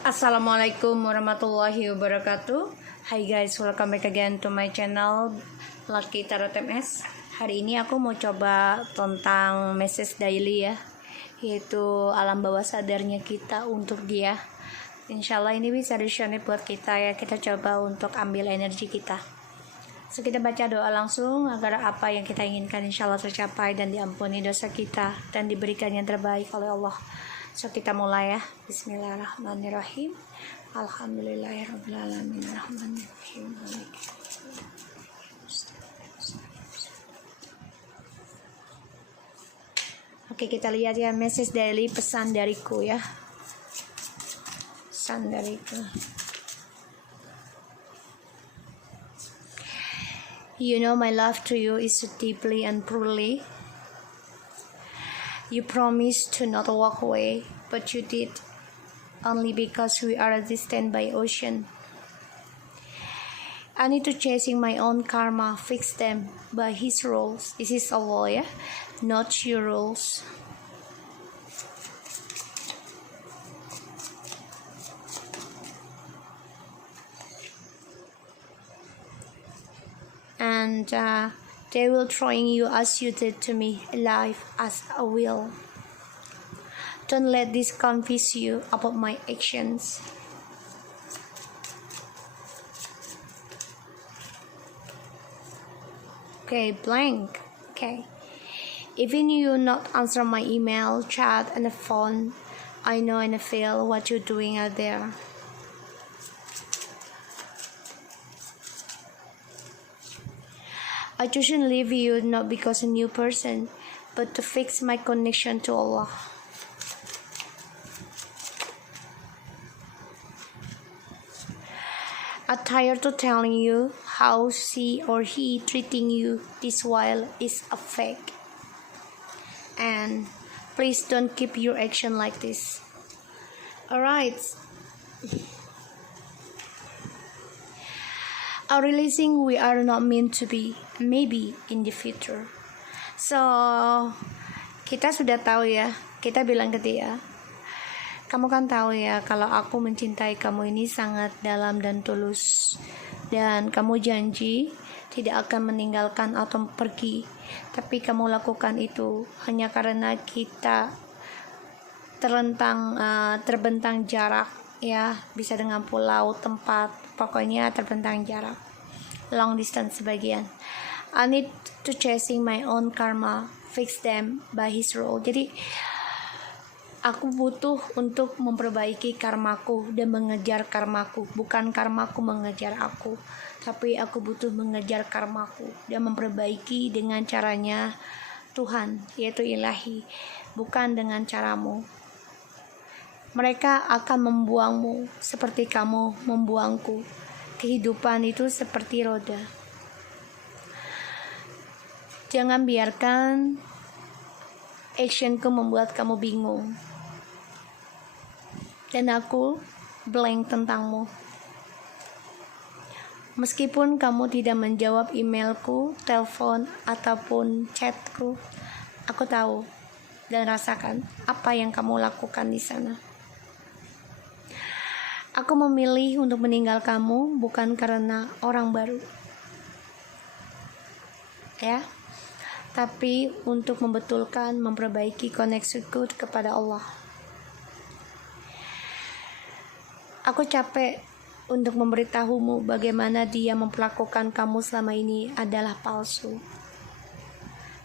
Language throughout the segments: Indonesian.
Assalamualaikum warahmatullahi wabarakatuh. Hi guys, welcome back again to my channel Lucky Tarot MS. Hari ini aku mau coba tentang message daily ya, yaitu alam bawah sadarnya kita untuk dia. Insya Allah ini bisa resonate buat kita ya. Kita coba untuk ambil energi kita. So kita baca doa langsung agar apa yang kita inginkan insya Allah tercapai dan diampuni dosa kita dan diberikan yang terbaik oleh Allah. So kita mulai ya. Bismillahirrahmanirrahim. Alhamdulillahirrahmanirrahim. Oke, kita lihat ya message daily, pesan dariku ya. Pesan dariku. You know my love to you is so deeply and truly. You promised to not walk away, but you did, only because we are distant by ocean. I need to chasing my own karma, fix them by his rules. This is Allah ya, not your rules. And they will throwing you as you did to me, alive as I will. Don't let this confuse you about my actions. Okay, blank. Okay. Even you not answer my email, chat, and the phone, I know and I feel what you're doing out there. I shouldn't leave you not because a new person, but to fix my connection to Allah. I'm tired of telling you how she or he treating you this while is a fake. And please don't keep your action like this. Alright. I'm realizing we are not meant to be, maybe in the future. So, kita sudah tahu ya, kita bilang ke dia, kamu kan tahu ya kalau aku mencintai kamu ini sangat dalam dan tulus. Dan kamu janji tidak akan meninggalkan atau pergi. Tapi kamu lakukan itu hanya karena kita terbentang jarak ya, bisa dengan pulau, tempat, pokoknya terbentang jarak, long distance sebagian. I need to chasing my own karma, fix them by his rule. Jadi aku butuh untuk memperbaiki karmaku dan mengejar karmaku, bukan karmaku mengejar aku, tapi aku butuh mengejar karmaku dan memperbaiki dengan caranya Tuhan, yaitu ilahi, bukan dengan caramu. Mereka akan membuangmu seperti kamu membuangku. Kehidupan itu seperti roda. Jangan biarkan actionku membuat kamu bingung. Dan aku blank tentangmu. Meskipun kamu tidak menjawab emailku, telepon, ataupun chatku, aku tahu dan rasakan apa yang kamu lakukan di sana. Aku memilih untuk meninggal kamu bukan karena orang baru, ya, tapi untuk membetulkan, memperbaiki koneksiku kepada Allah. Aku capek untuk memberitahumu bagaimana dia memperlakukan kamu selama ini adalah palsu.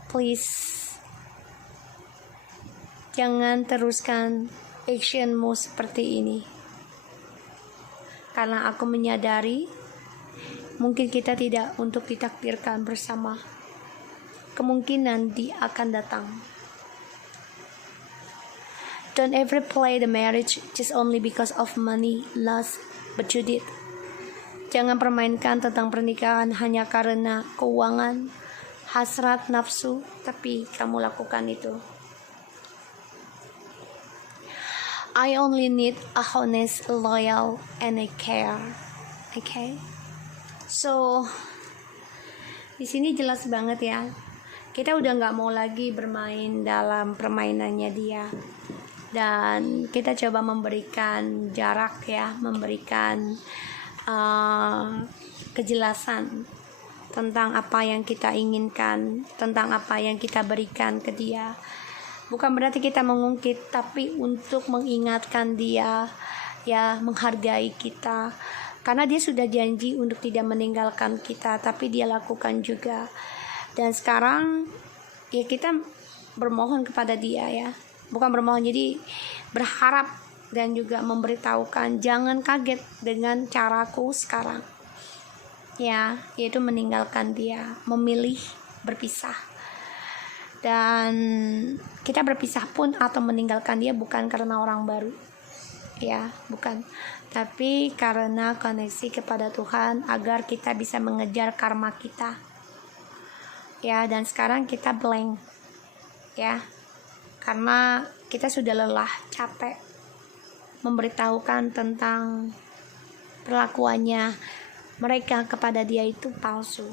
Please, jangan teruskan actionmu seperti ini. Karena aku menyadari mungkin kita tidak untuk ditakdirkan bersama. Kemungkinan dia akan datang. Don't ever play the marriage just only because of money, lust, but you did. Jangan permainkan tentang pernikahan hanya karena keuangan, hasrat, nafsu, tapi kamu lakukan itu. I only need a honest, loyal, and a care. Okay? So, di sini jelas banget ya. Kita udah nggak mau lagi bermain dalam permainannya dia. dan kita coba memberikan jarak ya, memberikan kejelasan tentang apa yang kita inginkan, tentang apa yang kita berikan ke dia. Bukan berarti kita mengungkit, tapi untuk mengingatkan dia ya, menghargai kita, karena dia sudah janji untuk tidak meninggalkan kita, tapi dia lakukan juga. Dan sekarang ya kita bermohon kepada dia ya, bukan bermohon, jadi berharap dan juga memberitahukan, jangan kaget dengan caraku sekarang ya, yaitu meninggalkan dia, memilih berpisah. Dan kita berpisah pun atau meninggalkan dia bukan karena orang baru ya, bukan, tapi karena koneksi kepada Tuhan, agar kita bisa mengejar karma kita ya. Dan sekarang kita blank ya, karena kita sudah lelah, capek memberitahukan tentang perlakuannya mereka kepada dia itu palsu.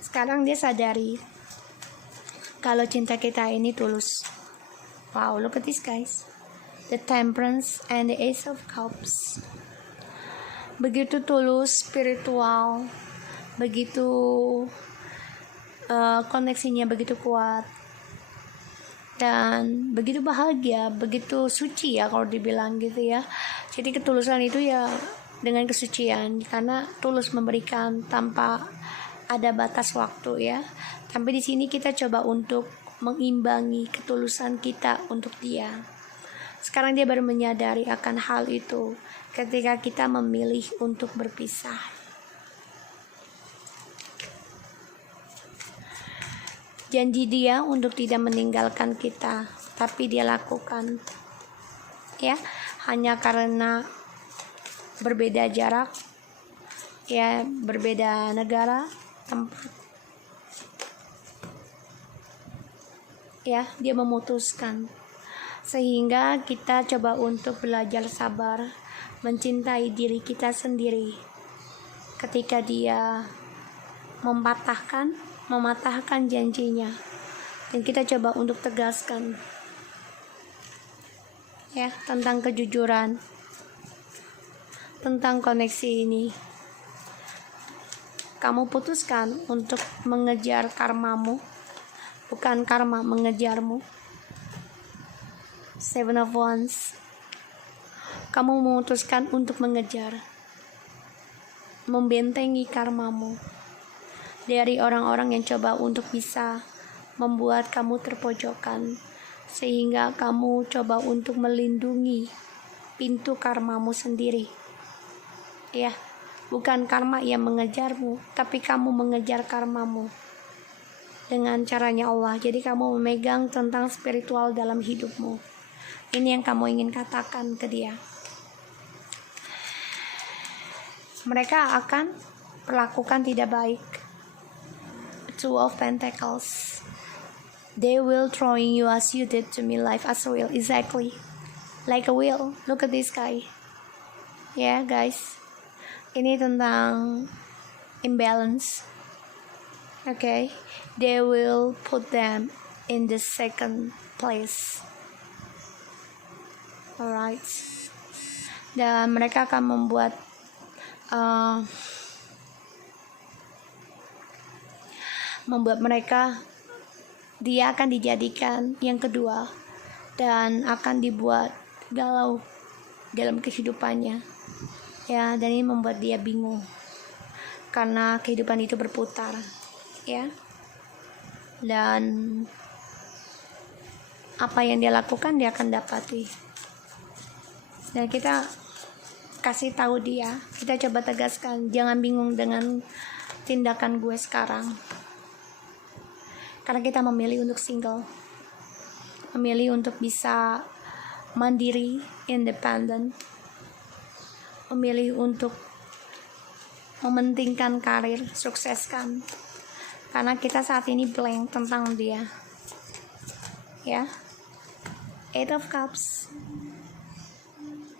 Sekarang dia sadari kalau cinta kita ini tulus. Wow, look at this guys, the Temperance and the Ace of Cups. Begitu tulus, spiritual, begitu koneksinya begitu kuat, dan begitu bahagia, begitu suci ya kalau dibilang gitu ya. Jadi ketulusan itu ya dengan kesucian, karena tulus memberikan tanpa ada batas waktu ya. Tapi di sini kita coba untuk mengimbangi ketulusan kita untuk dia. Sekarang dia baru menyadari akan hal itu ketika kita memilih untuk berpisah. Janji dia untuk tidak meninggalkan kita, tapi dia lakukan ya, hanya karena berbeda jarak ya, berbeda negara, tempat ya, dia memutuskan. Sehingga kita coba untuk belajar sabar, mencintai diri kita sendiri ketika dia mematahkan janjinya, dan kita coba untuk tegaskan ya tentang kejujuran, tentang koneksi ini. Kamu putuskan untuk mengejar karmamu, bukan karma mengejarmu. Seven of Wands, kamu memutuskan untuk mengejar, membentengi karmamu dari orang-orang yang coba untuk bisa membuat kamu terpojokkan, sehingga kamu coba untuk melindungi pintu karmamu sendiri ya. Bukan karma yang mengejarmu, tapi kamu mengejar karmamu dengan caranya Allah. Jadi kamu memegang tentang spiritual dalam hidupmu. Ini yang kamu ingin katakan ke dia. Mereka akan perlakukan tidak baik. Two of Pentacles. They will throwing you as you did to me, life as a wheel. Exactly, like a wheel. Look at this guy. Yeah guys, ini tentang imbalance. Okay, they will put them in the second place. Alright, dan mereka akan membuat mereka, dia akan dijadikan yang kedua dan akan dibuat galau dalam kehidupannya ya. Dan ini membuat dia bingung karena kehidupan itu berputar ya, dan apa yang dia lakukan dia akan dapati. Dan kita kasih tahu dia, kita coba tegaskan, jangan bingung dengan tindakan gue sekarang, karena kita memilih untuk single, memilih untuk bisa mandiri, independen, memilih untuk mementingkan karir, sukseskan, karena kita saat ini blank tentang dia ya. Eight of Cups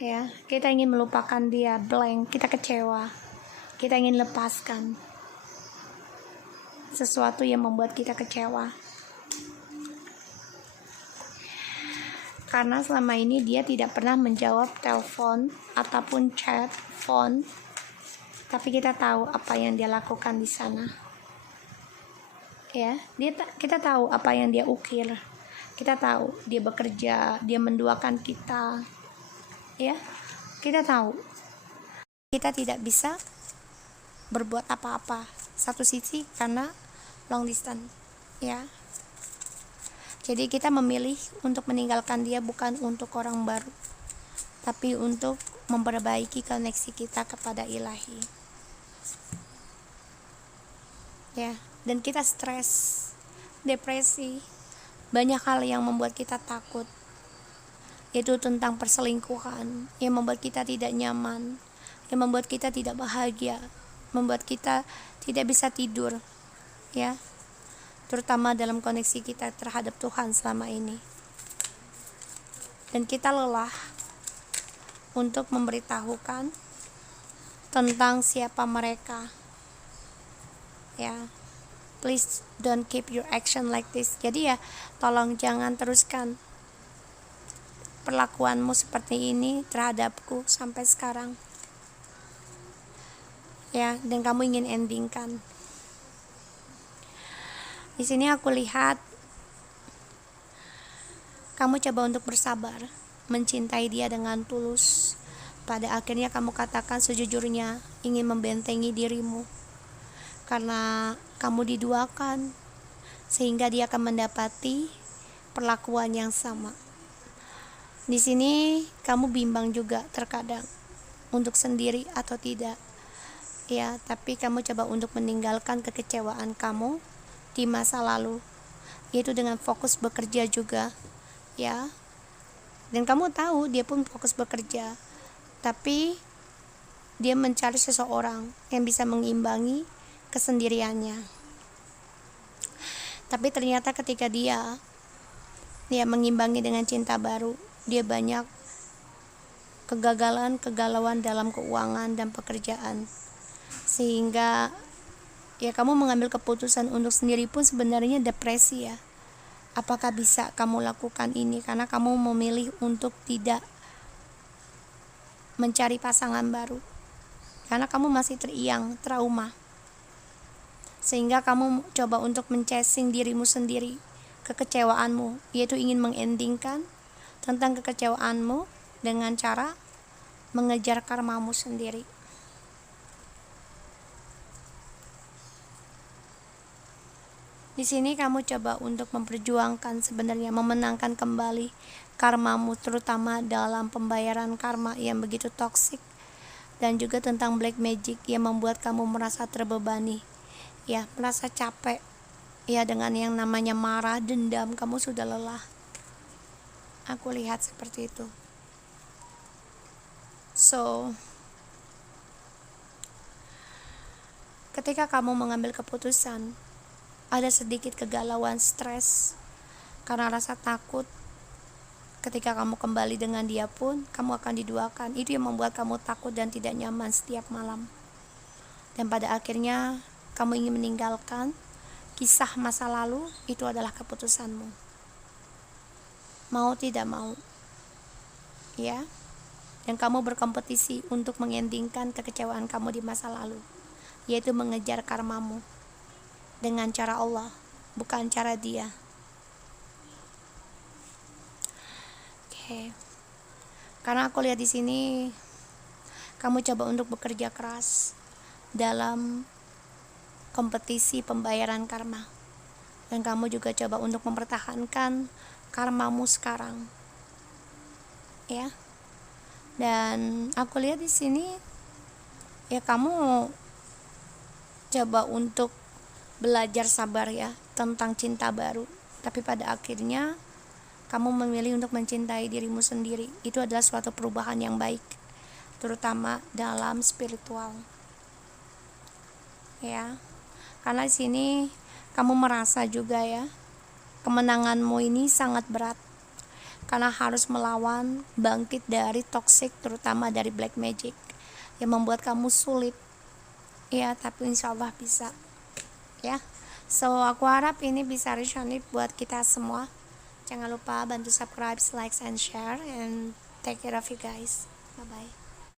ya, kita ingin melupakan dia, blank, kita kecewa, kita ingin lepaskan sesuatu yang membuat kita kecewa. karena selama ini dia tidak pernah menjawab telepon ataupun chat phone, tapi kita tahu apa yang dia lakukan di sana. Ya, kita tahu apa yang dia ukir, kita tahu dia bekerja, dia menduakan kita. Ya, kita tahu kita tidak bisa berbuat apa-apa. Satu sisi karena long distance, ya. Jadi kita memilih untuk meninggalkan dia bukan untuk orang baru, tapi untuk memperbaiki koneksi kita kepada Ilahi. Ya, dan kita stres, depresi, banyak hal yang membuat kita takut. Yaitu tentang perselingkuhan, yang membuat kita tidak nyaman, yang membuat kita tidak bahagia, membuat kita tidak bisa tidur, ya. Terutama dalam koneksi kita terhadap Tuhan selama ini. Dan kita lelah untuk memberitahukan tentang siapa mereka. Ya, please don't keep your action like this. Jadi ya, tolong jangan teruskan perlakuanmu seperti ini terhadapku sampai sekarang. Ya, dan kamu ingin endingkan. Di sini aku lihat kamu coba untuk bersabar, mencintai dia dengan tulus. Pada akhirnya kamu katakan sejujurnya ingin membentengi dirimu, karena kamu diduakan, sehingga dia akan mendapati perlakuan yang sama. Di sini kamu bimbang juga terkadang untuk sendiri atau tidak. Ya, tapi kamu coba untuk meninggalkan kekecewaan kamu di masa lalu, yaitu dengan fokus bekerja juga, ya. Dan kamu tahu dia pun fokus bekerja, tapi dia mencari seseorang yang bisa mengimbangi kesendiriannya. Tapi ternyata ketika dia mengimbangi dengan cinta baru, dia banyak kegalauan dalam keuangan dan pekerjaan, sehingga kamu mengambil keputusan untuk sendiri pun sebenarnya depresi, ya. Apakah bisa kamu lakukan ini karena kamu memilih untuk tidak mencari pasangan baru, karena kamu masih trauma, sehingga kamu coba untuk men-chasing dirimu sendiri, kekecewaanmu, yaitu ingin mengendingkan tentang kekecewaanmu dengan cara mengejar karmamu sendiri. Di sini kamu coba untuk memperjuangkan sebenarnya memenangkan kembali karmamu, terutama dalam pembayaran karma yang begitu toksik, dan juga tentang black magic yang membuat kamu merasa terbebani, ya, merasa capek, ya, dengan yang namanya marah, dendam. Kamu sudah lelah. Aku lihat seperti itu. So, ketika kamu mengambil keputusan, ada sedikit kegalauan, stres, karena rasa takut. Ketika kamu kembali dengan dia pun, kamu akan diduakan. Itu yang membuat kamu takut dan tidak nyaman setiap malam. Dan pada akhirnya, kamu ingin meninggalkan kisah masa lalu. Itu adalah keputusanmu. Mau tidak mau, ya. Dan kamu berkompetisi untuk mengendingkan kekecewaan kamu di masa lalu, yaitu mengejar karmamu dengan cara Allah, bukan cara dia. Oke. Karena aku lihat di sini kamu coba untuk bekerja keras dalam kompetisi pembayaran karma, dan kamu juga coba untuk mempertahankan karmamu sekarang, ya. Dan aku lihat di sini kamu coba untuk belajar sabar, ya, tentang cinta baru. Tapi pada akhirnya kamu memilih untuk mencintai dirimu sendiri. Itu adalah suatu perubahan yang baik, terutama dalam spiritual, ya. Karena di sini kamu merasa juga, ya, kemenanganmu ini sangat berat, karena harus melawan bangkit dari toxic, terutama dari black magic, yang membuat kamu sulit, ya. Tapi insya Allah bisa, ya. So aku harap ini bisa resonate buat kita semua, Jangan lupa bantu subscribe, like, and share, and take care of you guys. Bye bye.